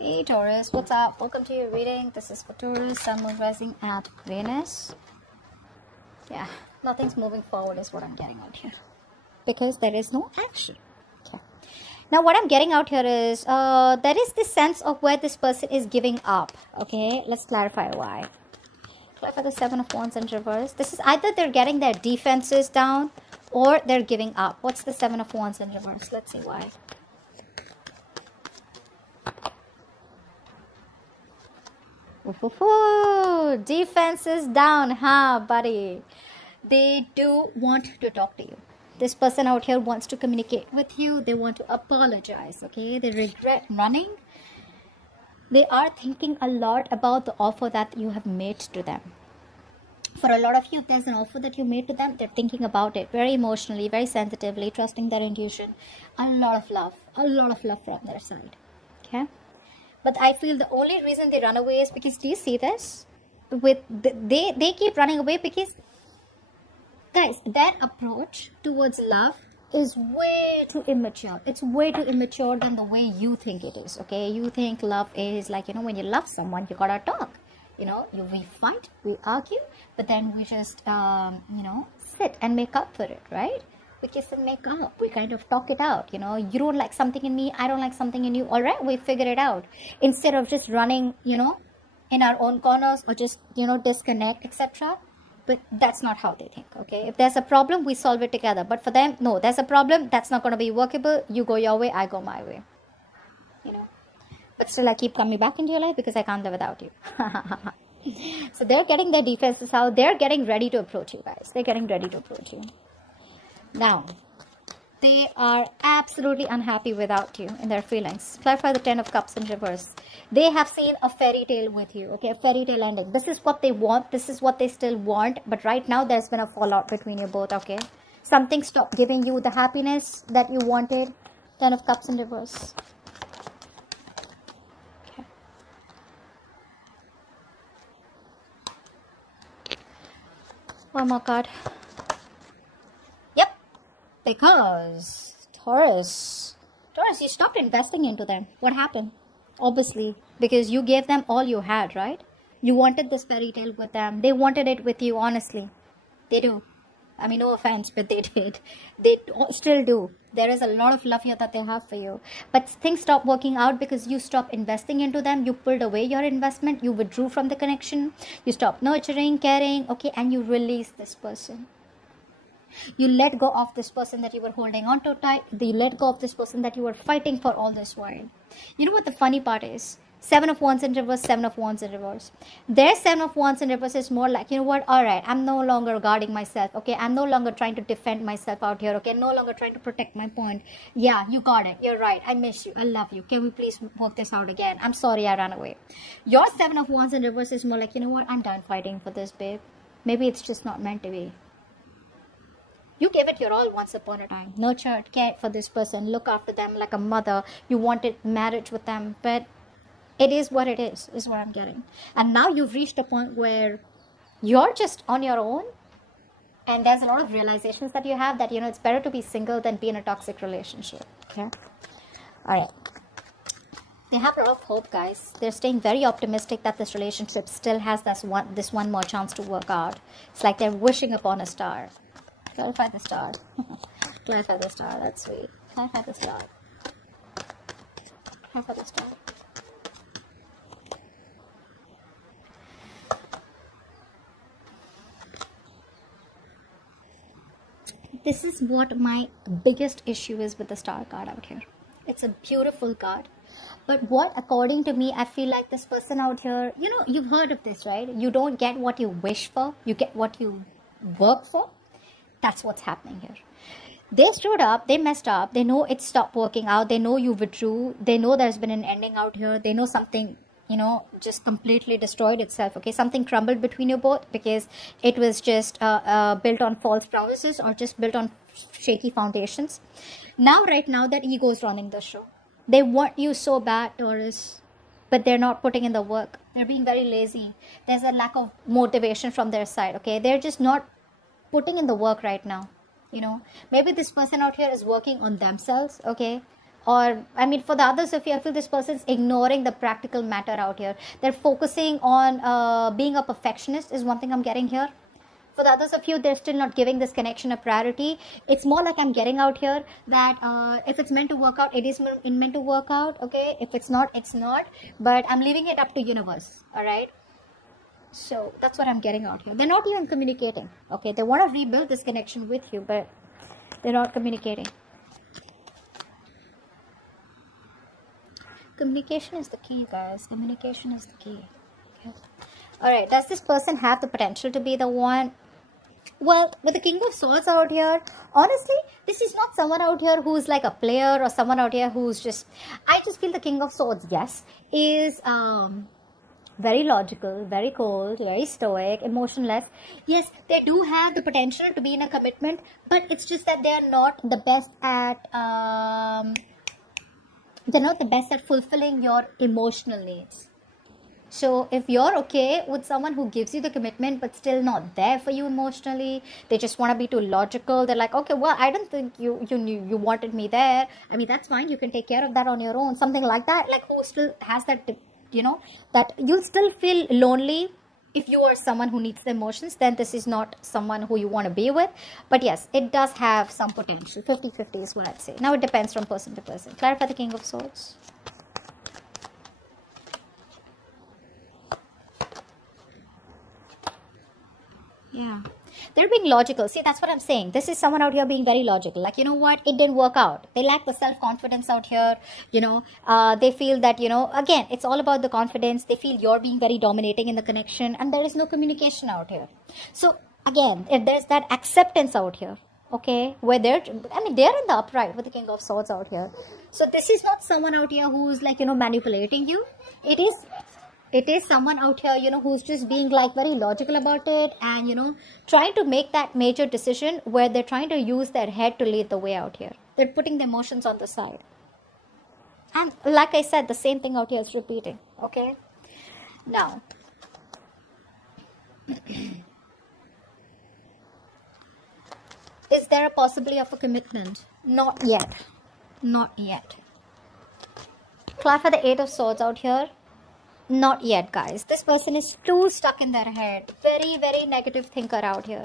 Hey Taurus, what's up? Welcome to your reading. This is for Taurus, Sun, Moon, Rising at Venus. Yeah, nothing's moving forward is what I'm getting out here. Because there is no action. Okay. Now what I'm getting out here is, there is this sense of where this person is giving up. Okay, let's clarify why. Clarify the Seven of Wands in reverse. This is either they're getting their defenses down or they're giving up. What's the Seven of Wands in reverse? Let's see why. Ooh, defense is down, huh, buddy? They do want to talk to you. This person out here wants to communicate with you. They want to apologize, okay? They regret running. They are thinking a lot about the offer that you have made to them. For a lot of you, if there's an offer that you made to them, they're thinking about it very emotionally, very sensitively, trusting their intuition. A lot of love from their side, okay? But I feel the only reason they run away is because, do you see this? They keep running away because, guys, their approach towards love is way too immature. It's way too immature than the way you think it is, okay? You think love is like, you know, when you love someone, you gotta talk. You know, we fight, we argue, but then we just, you know, sit and make up for it, right? We kiss and make up. We kind of talk it out, you know. You don't like something in me, I don't like something in you. All right, we figure it out. Instead of just running, you know, in our own corners or just, you know, disconnect, etc. But that's not how they think, okay? If there's a problem, we solve it together. But for them, no, there's a problem. That's not going to be workable. You go your way, I go my way. You know. But still, I keep coming back into your life because I can't live without you. So they're getting their defenses out. They're getting ready to approach you, guys. They're getting ready to approach you. Now, they are absolutely unhappy without you in their feelings. Clarify the Ten of Cups in reverse. They have seen a fairy tale with you, okay? A fairy tale ending. This is what they want. This is what they still want. But right now, there's been a fallout between you both, okay? Something stopped giving you the happiness that you wanted. Ten of Cups in reverse. Okay. One more card. Because Taurus, you stopped investing into them. What happened? Obviously, because you gave them all you had, right? You wanted this fairy tale with them. They wanted it with you, honestly. They do. I mean, no offense, but they did. They still do. There is a lot of love here that they have for you. But things stopped working out because you stopped investing into them. You pulled away your investment. You withdrew from the connection. You stopped nurturing, caring, okay? And you released this person. You let go of this person that you were holding on to tight. You let go of this person that you were fighting for all this while. You know what the funny part is? Seven of Wands in reverse, Seven of Wands in reverse. Their Seven of Wands in reverse is more like, you know what? All right, I'm no longer guarding myself. Okay, I'm no longer trying to defend myself out here. Okay, I'm no longer trying to protect my point. Yeah, you got it. You're right. I miss you. I love you. Can we please work this out again? I'm sorry I ran away. Your Seven of Wands in reverse is more like, you know what? I'm done fighting for this, babe. Maybe it's just not meant to be. You gave it your all once upon a time. Nurtured, cared for this person, look after them like a mother. You wanted marriage with them, but it is what it is what I'm getting. And now you've reached a point where you're just on your own. And there's a lot of realizations that you have that, you know, it's better to be single than be in a toxic relationship. Okay? All right. They have a lot of hope, guys. They're staying very optimistic that this relationship still has this one more chance to work out. It's like they're wishing upon a star. Clarify the star. Clarify the star. That's sweet. Clarify the star. Clarify the star. This is what my biggest issue is with the star card out here. It's a beautiful card. But what, according to me, I feel like this person out here, you know, you've heard of this, right? You don't get what you wish for. You get what you work for. That's what's happening here. They stood up, they messed up, they know it stopped working out, they know you withdrew, they know there's been an ending out here, they know something, you know, just completely destroyed itself, okay? Something crumbled between you both because it was just built on false promises or just built on shaky foundations. Now, right now, that ego is running the show. They want you so bad, Taurus, but they're not putting in the work. They're being very lazy. There's a lack of motivation from their side, okay? They're just not putting in the work right now, you know. Maybe this person out here is working on themselves, okay? Or I mean, for the others of you, I feel this person's ignoring the practical matter out here. They're focusing on being a perfectionist is one thing I'm getting here. For the others of you, they're still not giving this connection a priority. It's more like I'm getting out here that if it's meant to work out, it is meant to work out. Okay, if it's not, it's not. But I'm leaving it up to universe. All right. So that's what I'm getting out here. They're not even communicating. Okay, they want to rebuild this connection with you, but they're not communicating. Communication is the key, guys. Communication is the key. Okay. All right. Does this person have the potential to be the one? Well, with the King of Swords out here, honestly, this is not someone out here who's like a player or someone out here who's just... I just feel the King of Swords, yes, is very logical, very cold, very stoic, emotionless. Yes, they do have the potential to be in a commitment, but it's just that they are not the best at... they're not the best at fulfilling your emotional needs. So if you're okay with someone who gives you the commitment but still not there for you emotionally, they just want to be too logical. They're like, okay, well, I don't think you knew you wanted me there. I mean, that's fine. You can take care of that on your own. Something like that. Like, who still has that, you know, that you'll still feel lonely. If you are someone who needs the emotions, then this is not someone who you want to be with. But yes, it does have some potential. 50-50 is what I'd say. Now it depends from person to person. Clarify the King of Swords. Yeah, they're being logical. See, that's what I'm saying. This is someone out here being very logical. Like, you know what? It didn't work out. They lack the self-confidence out here. You know, they feel that, you know, again, it's all about the confidence. They feel you're being very dominating in the connection and there is no communication out here. So, again, if there's that acceptance out here, okay, where they're in the upright with the King of Swords out here. So, this is not someone out here who's like, you know, manipulating you. It is someone out here, you know, who's just being like very logical about it and, you know, trying to make that major decision where they're trying to use their head to lead the way out here. They're putting the emotions on the side. And like I said, the same thing out here is repeating. Okay. Now, is there a possibility of a commitment? Not yet. Not yet. Clarify the Eight of Swords out here. Not yet, guys. This person is too stuck in their head. Very, very negative thinker out here.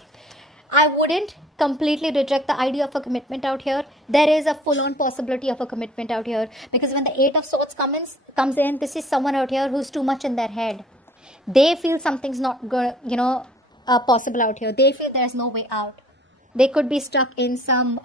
I wouldn't completely reject the idea of a commitment out here. There is a full-on possibility of a commitment out here. Because when the Eight of Swords comes in, this is someone out here who's too much in their head. They feel something's not good, you know, possible out here. They feel there's no way out. They could be stuck in some...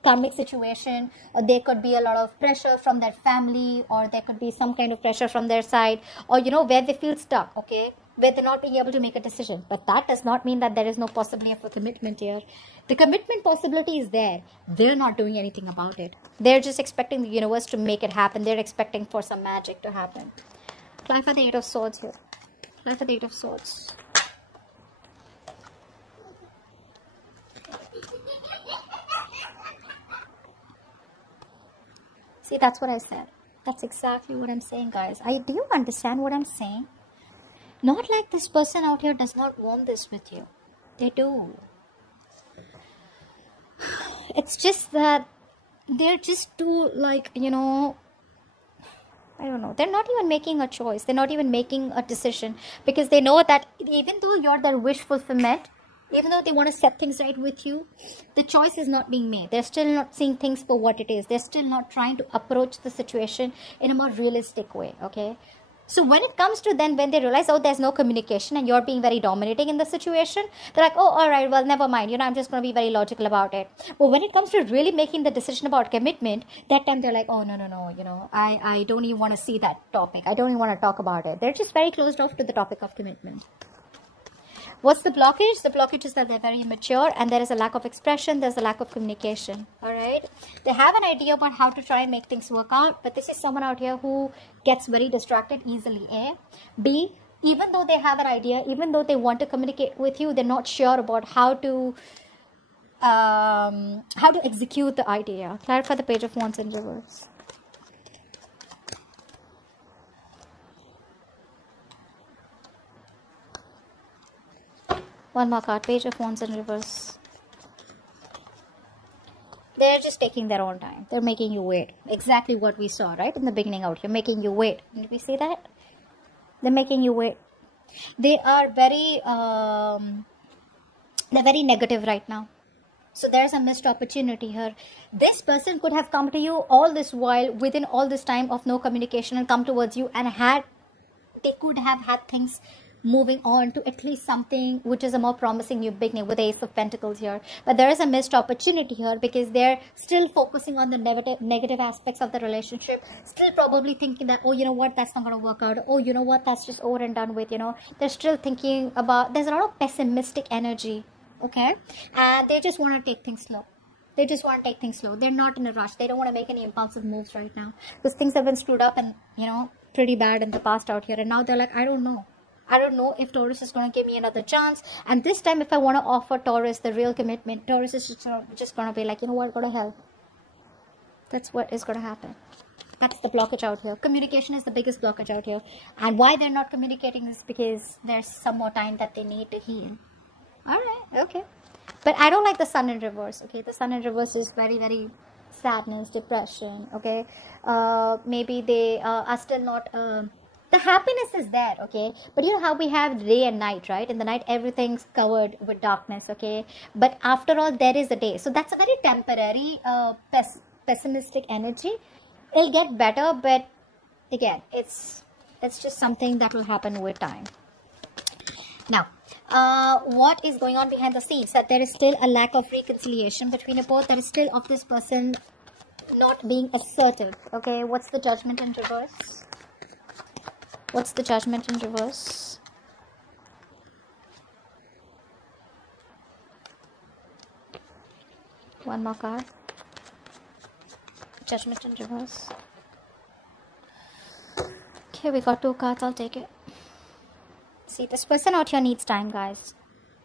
karmic situation, or there could be a lot of pressure from their family, or there could be some kind of pressure from their side, or you know, where they feel stuck, okay, where they're not being able to make a decision. But that does not mean that there is no possibility of a commitment here. The commitment possibility is there. They're not doing anything about it. They're just expecting the universe to make it happen. They're expecting for some magic to happen. Clarify the Eight of Swords here. Clarify the Eight of Swords. See, that's what I said. That's exactly what I'm saying, guys. Do you understand what I'm saying? Not like this person out here does not want this with you. They do. It's just that they're just too, like, you know, I don't know. They're not even making a choice. They're not even making a decision. Because they know that even though you're their wish fulfillment, even though they want to set things right with you, the choice is not being made. They're still not seeing things for what it is. They're still not trying to approach the situation in a more realistic way, okay? So when it comes to then, when they realize, oh, there's no communication and you're being very dominating in the situation, they're like, oh, all right, well, never mind. You know, I'm just going to be very logical about it. But when it comes to really making the decision about commitment, that time they're like, oh, no, you know, I don't even want to see that topic. I don't even want to talk about it. They're just very closed off to the topic of commitment. What's the blockage? The blockage is that they're very immature and there is a lack of expression. There's a lack of communication. All right. They have an idea about how to try and make things work out. But this is someone out here who gets very distracted easily. A. B. Even though they have an idea, even though they want to communicate with you, they're not sure about how to execute the idea. Clarify the Page of Wands in reverse. One more card, Page of Wands in reverse. They're they're just taking their own time. They're making you wait. Exactly what we saw, right? In the beginning out here, making you wait. Did we see that? They're making you wait. They are they're very negative right now. So there's a missed opportunity here. This person could have come to you all this while, within all this time of no communication, and come towards you, and they could have had things moving on to at least something which is a more promising new beginning, with the Ace of Pentacles here. But there is a missed opportunity here because they're still focusing on the negative aspects of the relationship, still probably thinking that, oh, you know what, that's not going to work out. Oh, you know what, that's just over and done with, you know. They're still thinking about, there's a lot of pessimistic energy, okay? And they just want to take things slow. They just want to take things slow. They're not in a rush. They don't want to make any impulsive moves right now because things have been screwed up and, you know, pretty bad in the past out here. And now they're like, I don't know if Taurus is going to give me another chance. And this time, if I want to offer Taurus the real commitment, Taurus is just going to be like, you know what, go to hell. That's what is going to happen. That's the blockage out here. Communication is the biggest blockage out here. And why they're not communicating is because there's some more time that they need to heal. Alright, okay. But I don't like the Sun in reverse, okay? The Sun in reverse is very, very sadness, depression, okay? Maybe they are still not... the happiness is there, okay? But you know how we have day and night, right? In the night, everything's covered with darkness, okay? But after all, there is a day. So that's a very temporary, pessimistic energy. It'll get better, but again, it's just something that will happen with time. Now, what is going on behind the scenes? That there is still a lack of reconciliation between you both. There is still of this person not being assertive, okay? What's the Judgment in reverse? What's the Judgment in reverse? One more card. Judgment in reverse. Okay, we got 2 cards. I'll take it. See, this person out here needs time, guys.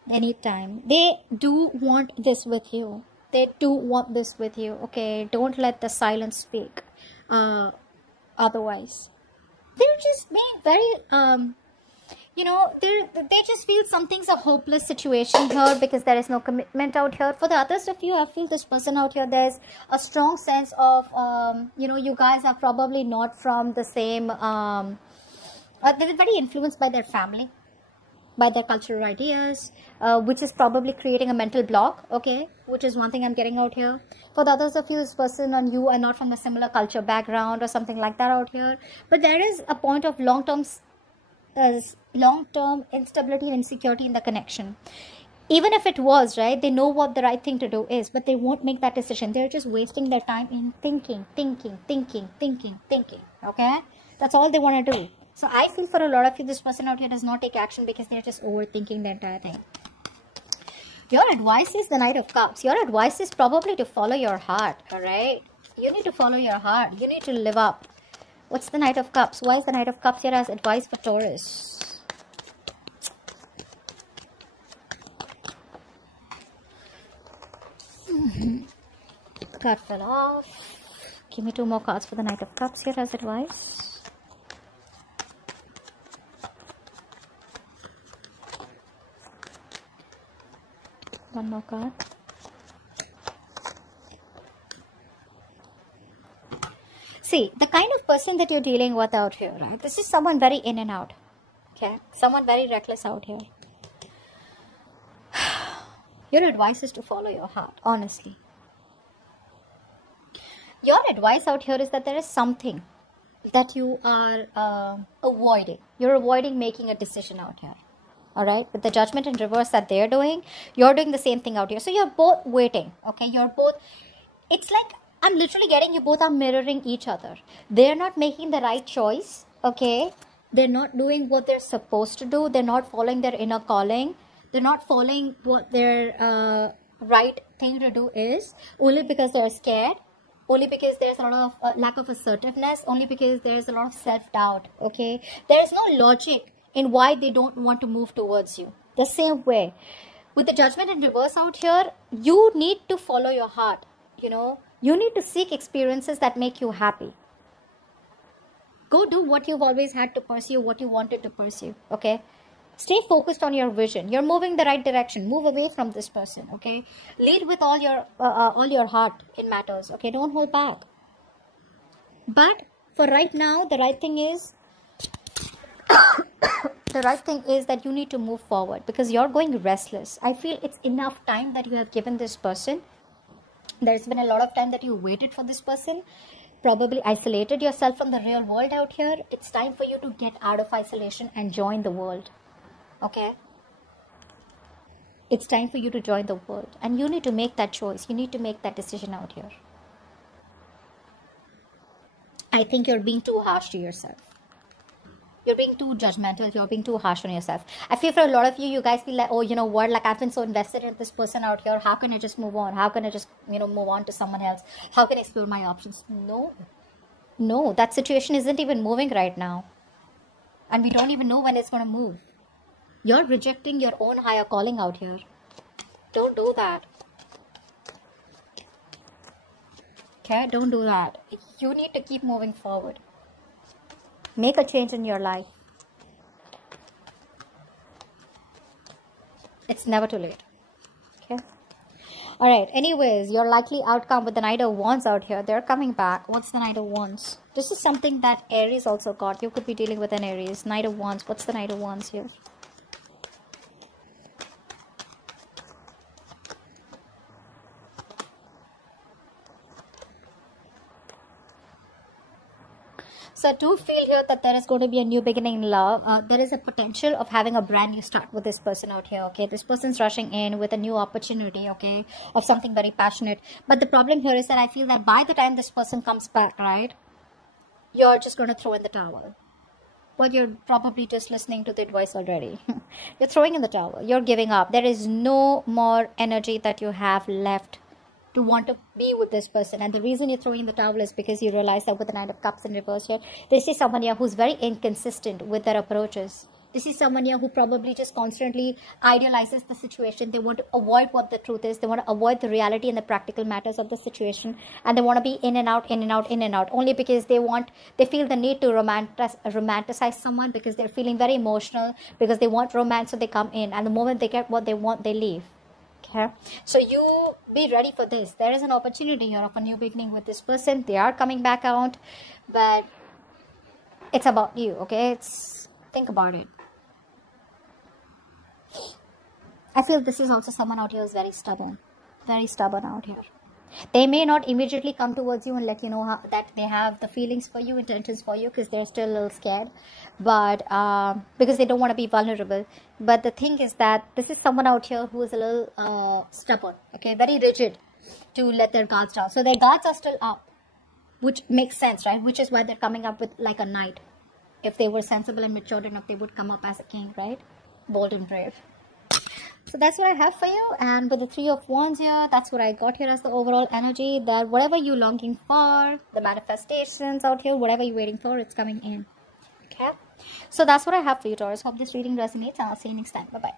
They need time. They do want this with you. They do want this with you. Okay, don't let the silence speak. Otherwise. They're just being very, you know, they just feel something's a hopeless situation here because there is no commitment out here. For the others of you, I feel this person out here, there's a strong sense of, you know, you guys are probably not from the same, they're very influenced by their family, by their cultural ideas, which is probably creating a mental block, okay, which is one thing I'm getting out here. For the others of you, this person and you are not from a similar culture background or something like that out here, but there is a point of long-term instability and insecurity in the connection. Even if it was, right, they know what the right thing to do is, but they won't make that decision. They're just wasting their time in thinking, okay? That's all they want to do. So I feel for a lot of you, this person out here does not take action because they're just overthinking the entire thing. Your advice is the Knight of Cups. Your advice is probably to follow your heart, alright? You need to follow your heart. You need to live up. What's the Knight of Cups? Why is the Knight of Cups here as advice for Taurus? Card fell off. Give me 2 more cards for the Knight of Cups here as advice. One more card. See, the kind of person that you're dealing with out here, right? This is someone very in and out. Okay? Someone very reckless out here. Your advice is to follow your heart, honestly. Your advice out here is that there is something that you are avoiding. You're avoiding making a decision out here. Alright, with the Judgment in reverse that they're doing, you're doing the same thing out here. So you're both waiting, okay? You're both, it's like, I'm literally getting you both are mirroring each other. They're not making the right choice, okay? They're not doing what they're supposed to do. They're not following their inner calling. They're not following what their right thing to do is, only because they're scared, only because there's a lot of lack of assertiveness, only because there's a lot of self-doubt, okay? There is no logic in why they don't want to move towards you. The same way, with the Judgment in reverse out here, you need to follow your heart, you know. You need to seek experiences that make you happy. Go do what you've always had to pursue, what you wanted to pursue, okay? Stay focused on your vision. You're moving the right direction. Move away from this person, okay? Lead with all your heart in matters, okay? Don't hold back. But for right now, the right thing is that you need to move forward, because you're going restless. I feel it's enough time that you have given this person. There's been a lot of time that you waited for this person, probably isolated yourself from the real world out here. It's time for you to get out of isolation and join the world, okay? It's time for you to join the world, and you need to make that choice. You need to make that decision out here. I think you're being too harsh to yourself. You're being too judgmental. You're being too harsh on yourself. I feel for a lot of you, you guys feel like, oh, you know what? Like, I've been so invested in this person out here. How can I just move on? How can I just, move on to someone else? How can I explore my options? No. No, that situation isn't even moving right now. And we don't even know when it's going to move. You're rejecting your own higher calling out here. Don't do that. Okay? Don't do that. You need to keep moving forward. Make a change in your life. It's never too late. Okay. Alright. Anyways, your likely outcome with the Knight of Wands out here. They're coming back. What's the Knight of Wands? This is something that Aries also got. You could be dealing with an Aries. Knight of Wands. What's the Knight of Wands here? So I do feel here that there is going to be a new beginning in love. There is a potential of having a brand new start with this person out here, okay? This person's rushing in with a new opportunity, okay, of something very passionate. But the problem here is that I feel that by the time this person comes back, right, you're just going to throw in the towel. Well, you're probably just listening to the advice already. You're throwing in the towel. You're giving up. There is no more energy that you have left to want to be with this person. And the reason you're throwing the towel is because you realize that with the Knight of Cups in reverse here, this is someone here who's very inconsistent with their approaches. This is someone here who probably just constantly idealizes the situation. They want to avoid what the truth is. They want to avoid the reality and the practical matters of the situation. And they want to be in and out, in and out, in and out. Only because they feel the need to romanticize someone, because they're feeling very emotional, because they want romance, so they come in. And the moment they get what they want, they leave. Okay, so you be ready for this. There is an opportunity here of a new beginning with this person. They are coming back out, but it's about you, okay? Think about it. I feel this is also someone out here who's very stubborn out here. They may not immediately come towards you and let you know that they have the feelings for you, intentions for you, because they're still a little scared, but because they don't want to be vulnerable. But the thing is that this is someone out here who is a little stubborn, okay, very rigid to let their guards down. So their guards are still up, which makes sense, right? Which is why they're coming up with like a knight. If they were sensible and matured enough, they would come up as a king, right? Bold and brave. So that's what I have for you. And with the Three of Wands here, that's what I got here as the overall energy. That whatever you're longing for, the manifestations out here, whatever you're waiting for, it's coming in. Okay? So that's what I have for you, Taurus. Hope this reading resonates, and I'll see you next time. Bye-bye.